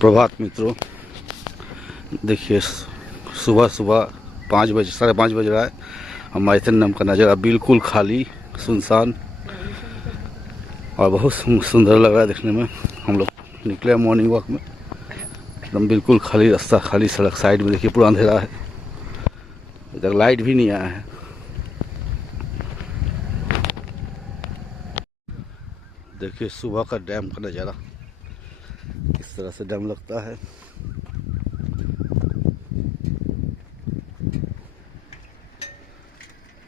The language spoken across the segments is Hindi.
सुप्रभात मित्रों, देखिए सुबह सुबह 5 बजे 5:30 बज रहा है। हम माइथन नाम का नज़ारा बिल्कुल खाली सुनसान और बहुत सुंदर लग रहा है देखने में। हम लोग निकले मॉर्निंग वॉक में, एकदम बिल्कुल खाली रास्ता, खाली सड़क। साइड में देखिए पूरा अंधेरा है, इधर लाइट भी नहीं आया है। देखिए सुबह का डैम का नज़ारा, किस तरह से डैम लगता है।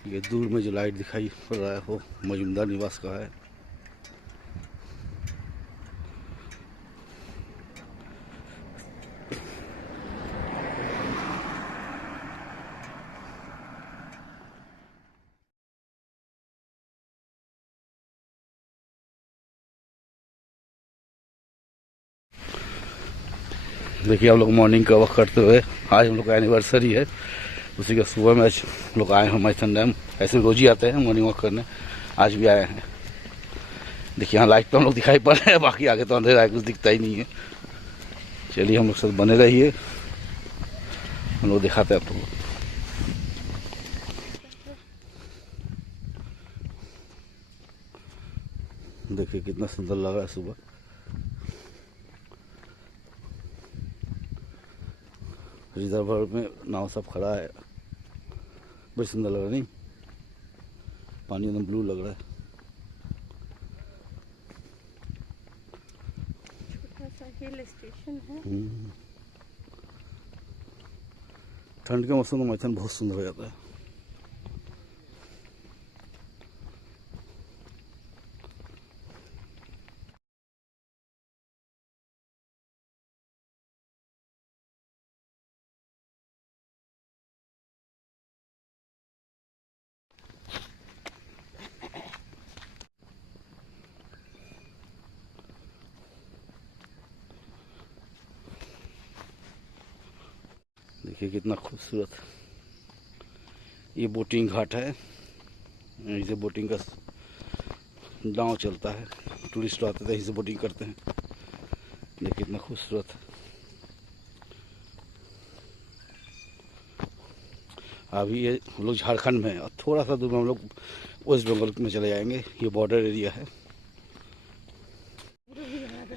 ये दूर में जो लाइट दिखाई पड़ रहा है वो मजूमदार निवास का है। देखिए हम लोग मॉर्निंग का वॉक करते हुए, आज हम लोग का एनिवर्सरी है, उसी का सुबह में आज लोग आए हैं माइथन डैम। ऐसे रोज ही आते हैं मॉर्निंग वॉक करने, आज भी आए हैं। देखिए यहाँ लाइट तो हम लोग दिखाई पड़ रहे हैं, बाकी आगे तो अंधेरा है, कुछ दिखता ही नहीं है। चलिए हम लोग साथ बने रहिए, हम लोग दिखाते हैं आपको। देखिए कितना सुंदर लग रहा है सुबह। रिजर्वर में नाव सब खड़ा है, बड़ी सुंदर लग रहा है नहीं? पानी एकदम ब्लू लग रहा है। छोटा सा हिल स्टेशन है। ठंड के मौसम में माइथन बहुत सुंदर हो जाता है। देखिए कितना खूबसूरत ये बोटिंग घाट है। यहीं से बोटिंग का नाव चलता है, टूरिस्ट आते थे, यहीं से बोटिंग करते हैं। देखिए कितना खूबसूरत है। अभी ये हम लोग झारखंड में है और थोड़ा सा दूर में हम लोग वेस्ट बंगाल में चले जाएंगे। ये बॉर्डर एरिया है।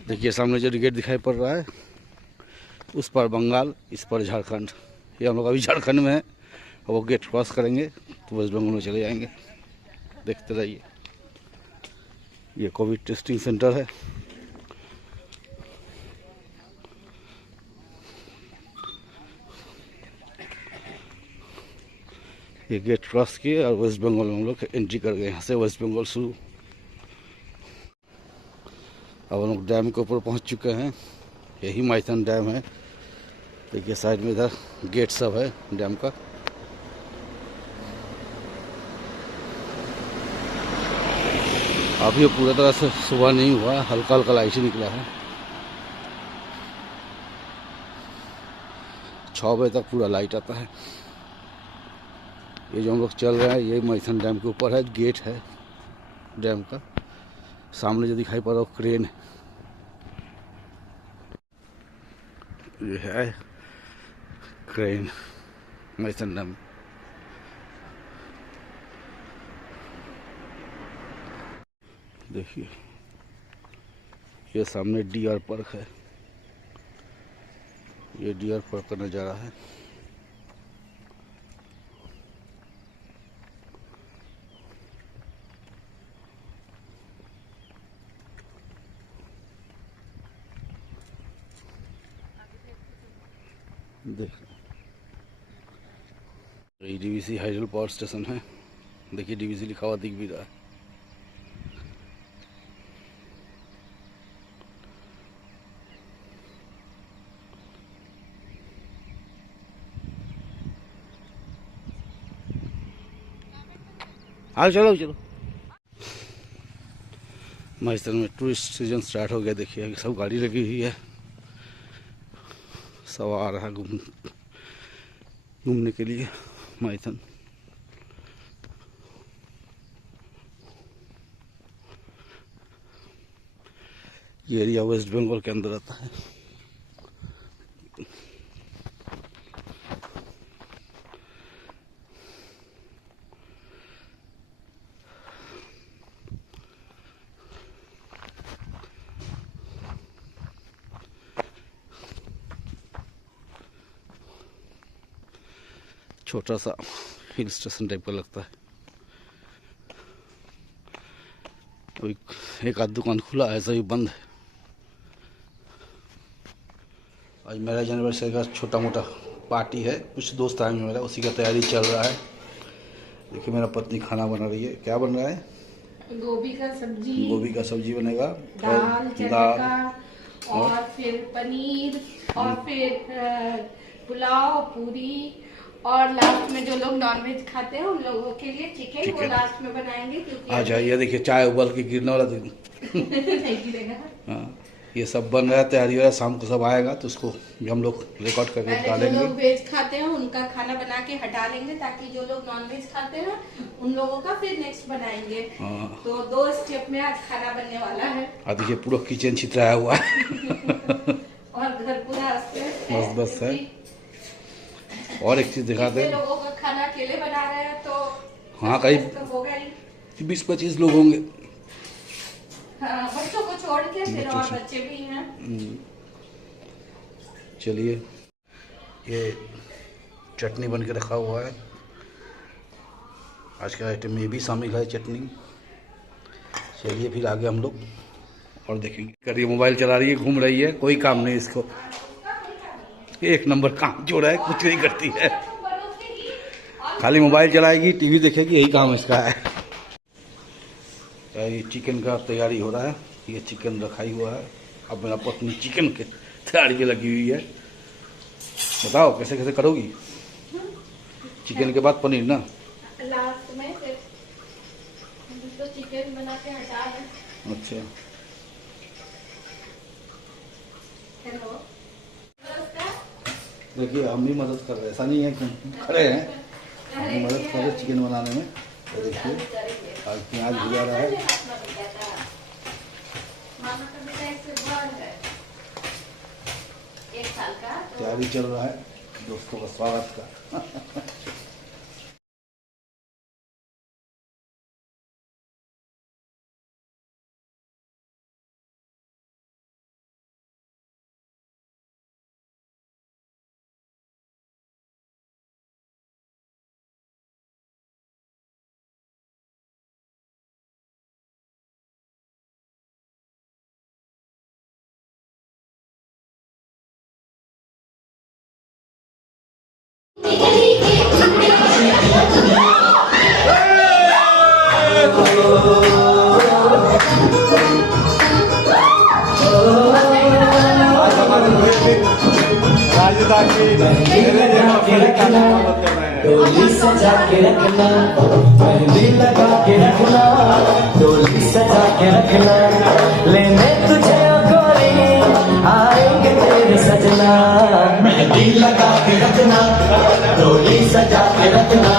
देखिए सामने जो गेट दिखाई पड़ रहा है, उस पर बंगाल, इस पर झारखंड। ये हम लोग अभी झारखंड में है और वो गेट क्रॉस करेंगे तो वेस्ट बंगाल में चले जाएंगे। देखते रहिए। ये कोविड टेस्टिंग सेंटर है। ये गेट क्रॉस किए और वेस्ट बंगाल में हम लोग एंट्री कर गए। यहाँ से वेस्ट बंगाल शुरू। अब हम लोग डैम के ऊपर पहुँच चुके हैं। यही माइथन डैम है। देखिए साइड में इधर गेट सब है डैम का। अभी ये पूरी तरह से सुबह नहीं हुआ, हल्का हल्का लाइट ही निकला है। 6 बजे तक पूरा लाइट आता है। ये जो हम लोग चल रहे हैं ये माइथन डैम के ऊपर है, गेट है डैम का। सामने जो दिखाई पड़ रहा है वो क्रेन है। ये है क्रेन माइथन डैम। देखिए ये सामने डियर पार्क है। ये डियर पार्क का नज़ारा है। देखिए ये डीवीसी हाइडल पावर स्टेशन है। देखिए डीवीसी लिखा हुआ दिख भी रहा है। हाँ चलो चलो। माइथन में टूरिस्ट सीजन स्टार्ट हो गया। देखिए सब गाड़ी लगी हुई है, सब आ रहा है घूमने के लिए माइथन। ये एरिया वेस्ट बंगाल के अंदर आता है। छोटा सा हिल स्टेशन टाइप का लगता है। अभी एक आध दुकान खुला है, सभी बंद है। आज मेरा एनिवर्सरी का छोटा मोटा पार्टी है, कुछ दोस्त आएंगे मेरा, उसी का तैयारी चल रहा है। देखिए मेरा पत्नी खाना बना रही है। क्या बन रहा है? गोभी का सब्जी, गोभी का सब्जी बनेगा, दाल चने दाल का, और फिर पनीर, और फिर पुलाव, पूरी, और लास्ट में जो लोग नॉनवेज खाते हैं उन लोगों के लिए चिकन, वो लास्ट में बनाएंगे क्योंकि आ जाइए। देखिए चाय उबल के गिरने वाला था। नहीं गिरेगा। हाँ, ये सब बन रहा है, तैयारी हो रहा है। शाम को सब आएगा तो उसको भी हम लोग रिकॉर्ड करके जो डालेंगे। लोग वेज खाते हैं उनका खाना बना के हटा लेंगे, ताकि जो लोग नॉन वेज खाते हैं उन लोगों का फिर नेक्स्ट बनाएंगे। हाँ। तो 2 स्टेप में आज खाना बनने वाला है। देखिए पूरा किचन छितराया हुआ है। और घर पूरा बस है। और एक चीज दिखाते हैं, लोगों का खाना अकेले बना रहे हैं तो हाँ करीब तो होगा ही। 20-25 लोग होंगे। हाँ, बच्चों को छोड़ के फिर और बच्चे भी हैं। चलिए, ये चटनी बन के रखा हुआ है। आज का आइटम में भी शामिल है चटनी। चलिए फिर आगे हम लोग और देखेंगे। करिए मोबाइल चला रही है, घूम रही है, कोई काम नहीं इसको। एक नंबर काम जोड़ा है, कुछ नहीं करती है, खाली मोबाइल चलाएगी, टीवी देखेगी, यही काम इसका है। ये चिकन का तैयारी हो रहा है। ये चिकन रखाई हुआ है। अब मेरा पत्नी चिकन के तैयारी में लगी हुई है। बताओ कैसे कैसे करोगी? चिकन के बाद पनीर ना? लास्ट में फिर तो चिकन बना के हटा दें। अच्छा, हेलो, देखिए हम भी मदद कर रहे हैं, ऐसा नहीं है कि खड़े हैं, हम मदद कर रहे चिकन बनाने में। तो देखिए आज प्याज भुजा रहा है। तैयारी चल रहा है दोस्तों का स्वागत का। डोली सजा के रखना, मेहंदी लगा के रखना, डोली सजा के रखना, लेने तुझे गोरी आएंगे तेरे सजना। मेहंदी लगा के रखना, डोली सजा के रखना।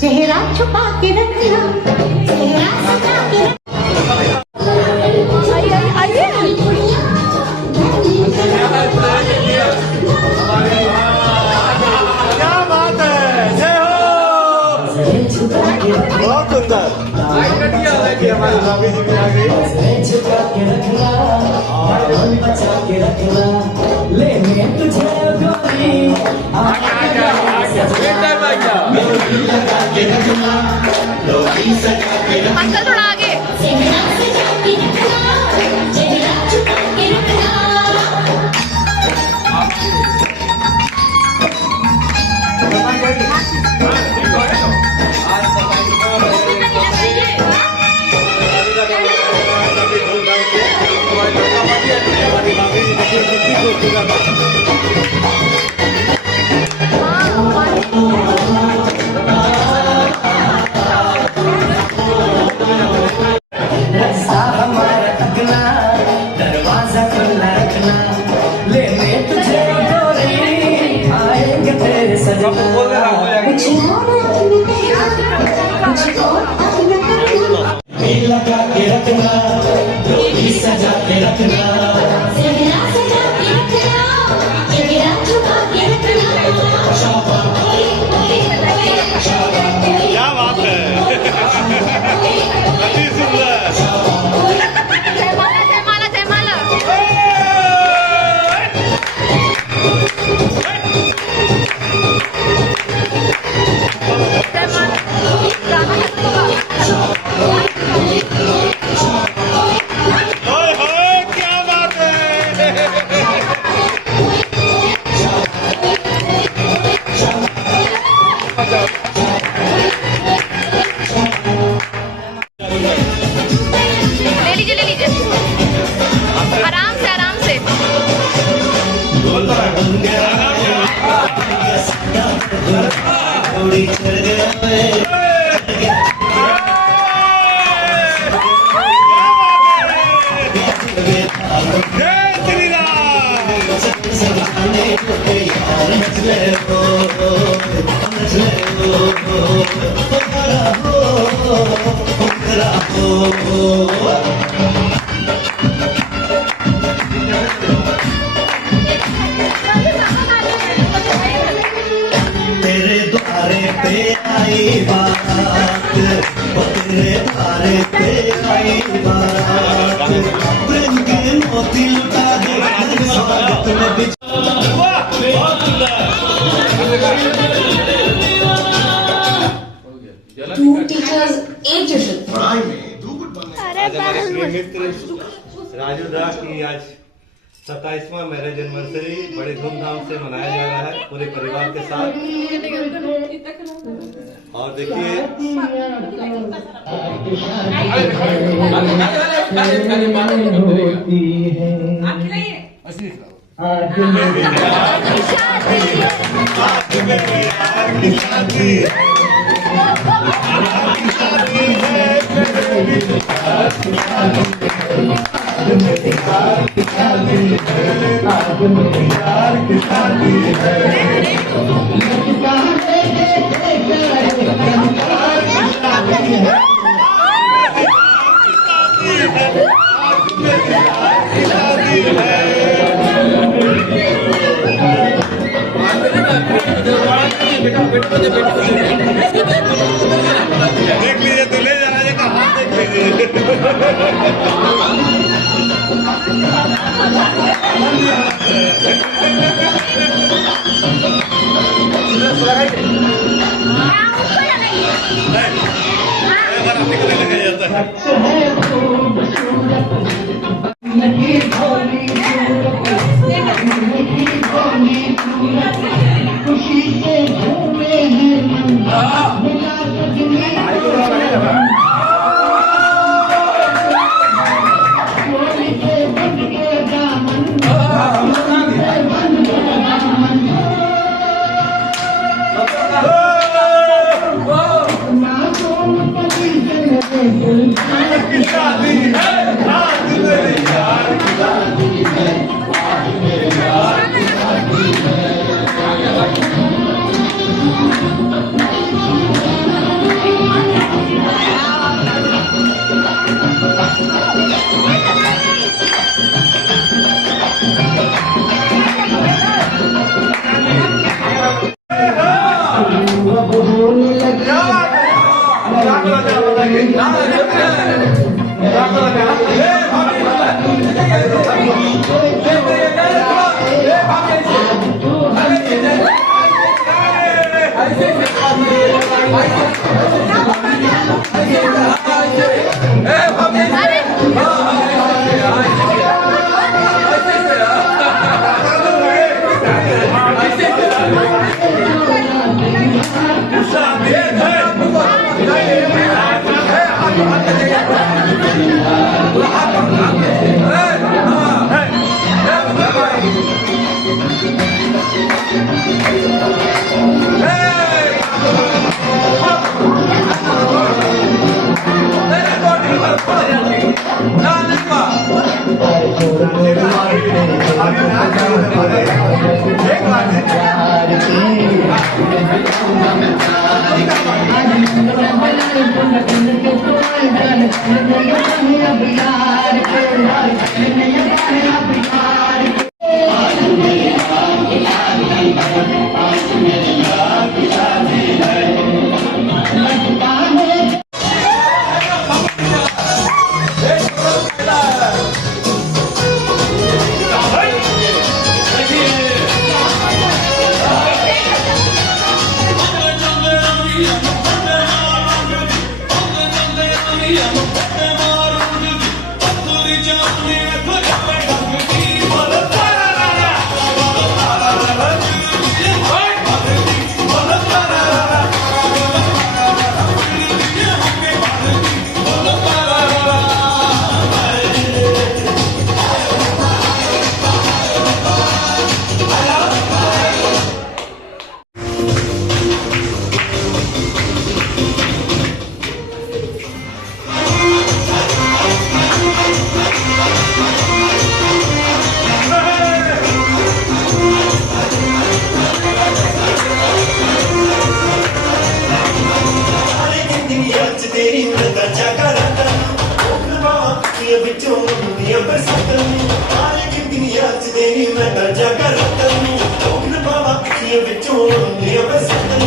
चेहरा छुपा के रखना, चेहरा सजा के क्या बात है, जय हो। बहुत सुंदर। हमारी भाभी जी भी आ गई। छुपा के रखना, बचा के रखना, लेने तुझे गोरी लगा के रखना, डोली सजा के रखना। थोड़ा आगे। चेहरा सजा के रखना, चेहरा छुपा के रखना। रास्ता हमारा तकना, दरवाजा खुला रखना, लेने तुझे गोरी आएंगे तेरे सजना। कुछ और लगा के रखना, डोली सजा के रखना, चेहरा सजा के रखना, चेहरा गोली चढ़ गया मैं तेरे द्वारे पे आई बात, वो तेरे द्वारे पे आई बात, प्रेम के मोती लुटा दे स्वागत में बिछ Two teachers, 8 tuition. आज हमारे प्रिय मित्र राजू दा की आज 27वां मैरिज एनिवर्सरी बड़े धूमधाम से मनाया जा रहा है पूरे परिवार के साथ। और देखिए देख लीजिए तो ले जा रहा का हाथ देख ਵਿੱਚੋਂ ਨੇ ਬਸਤਨ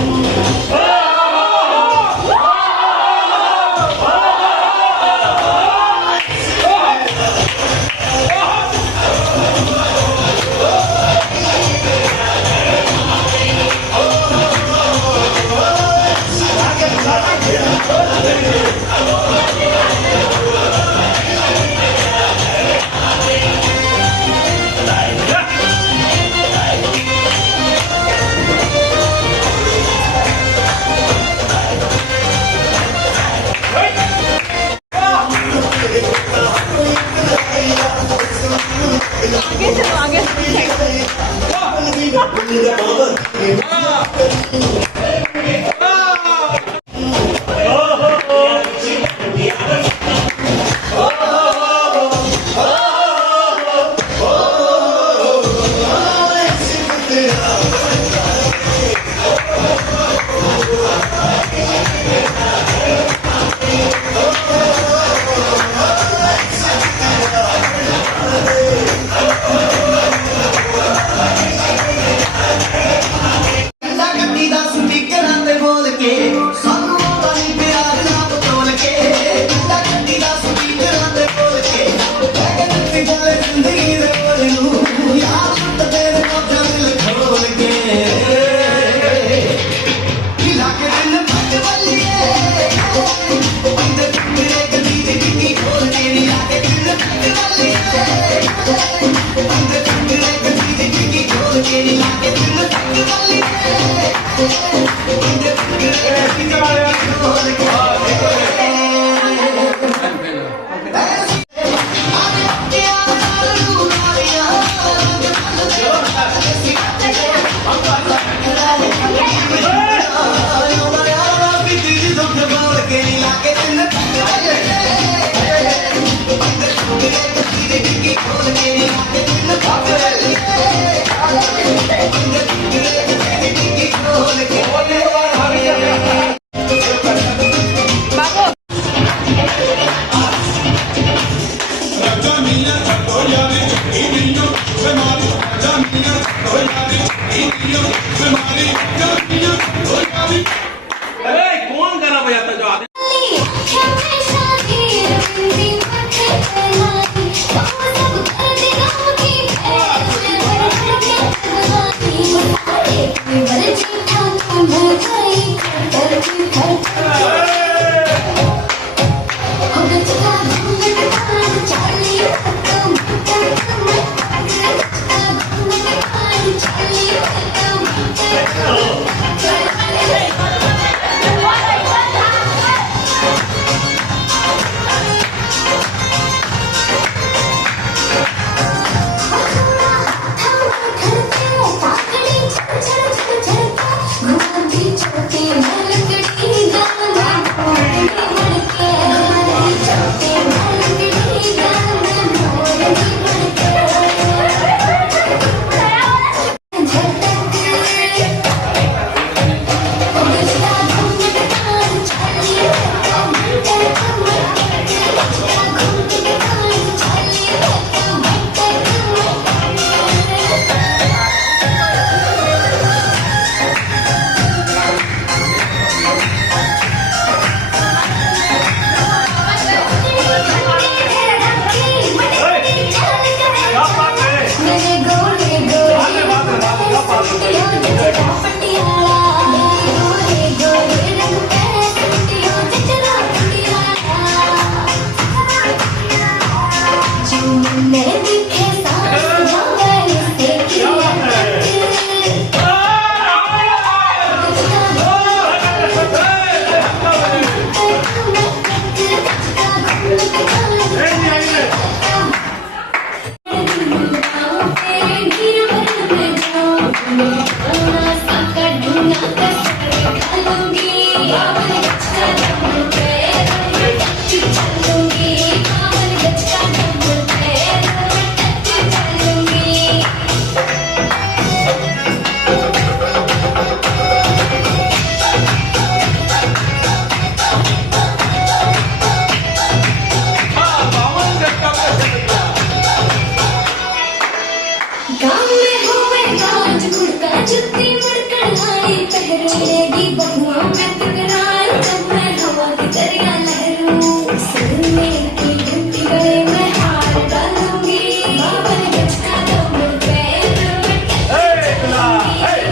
चलेगी बहुआ में तकरार जब मैं हवा की दरिया लहरूं सिर में की घंटी गले में हार डालूंगी बाबन गचका डबल पैर में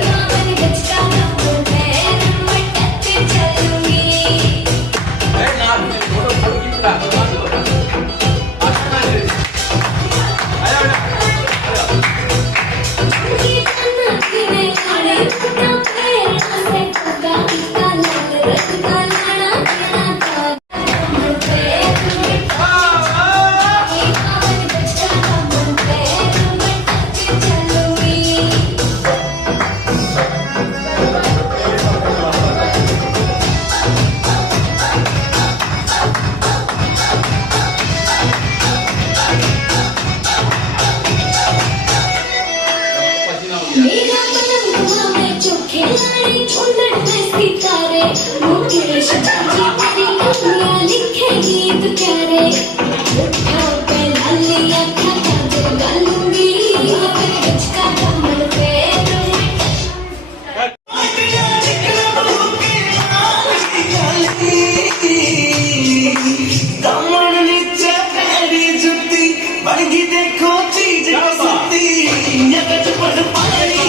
बाबन गचका डबल पैर में टच चलूंगी मेरा पलंगवा में जो खिलाड़ी झुंझुन में सितारे मुकेश जी तेरी कमियां लिखेगी तो क्या रे उठाओ पे लालिया खाता जो डालूंगी बाबन गचका कमर पे कमर नीचे पैरी जुती बढ़गी देखो चीज कसती जगत पर पानी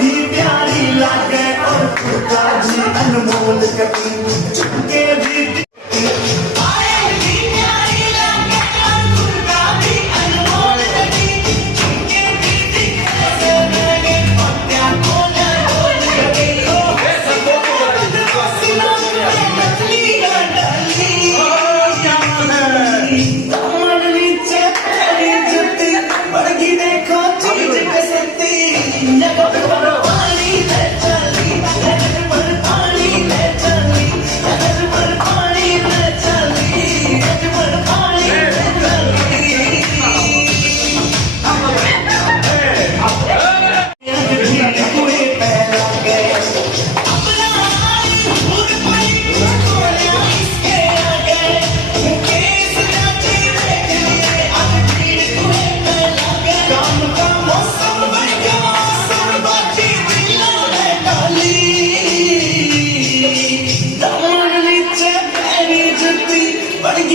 भी प्यारी लागे और खुदा जी अनमोल कटी चुपके भी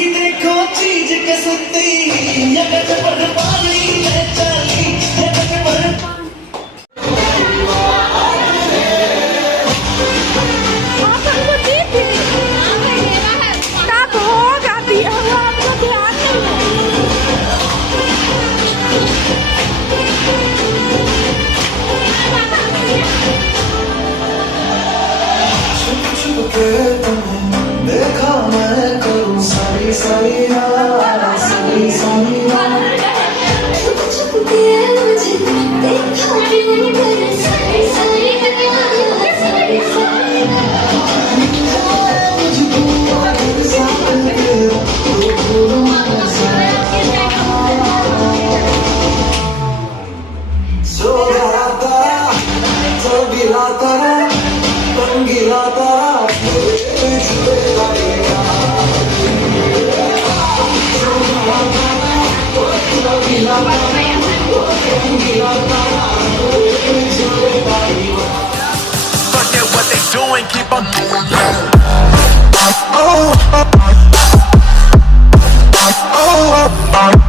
देखो चीज कसती जगत पर पानी में चली जगत पर देखा मैं करूँ सारी सारी रात सारी सारी छुप छुप के मुझे देखा क्यों मेरे सारी सारी सारी सो गया तारा सो गिरा तारा तुम गिरा तारा Forget what they doing, keep on. Oh,